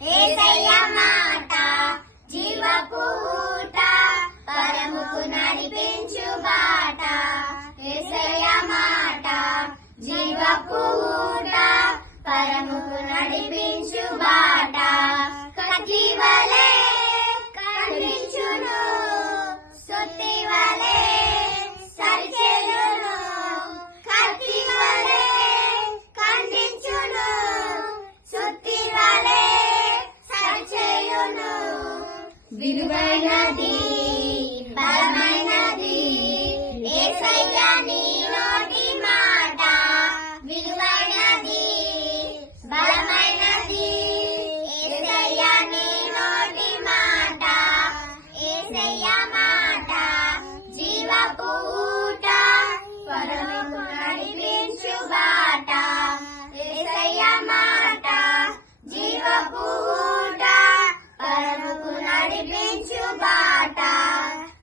ఏసయ్య మాట జీవపు ఊట పరముకు నడిపించు బాట. ఏసయ్య మాట జీవపు ఊట పరముకు నడిపించు బాట. విలువైనది బలమైనది ఏసయ్యా నీ నోటి మాట. విలువైనది బలమైనది ఏసయ్యా నీ నోటి మాట. ఏసయ్యా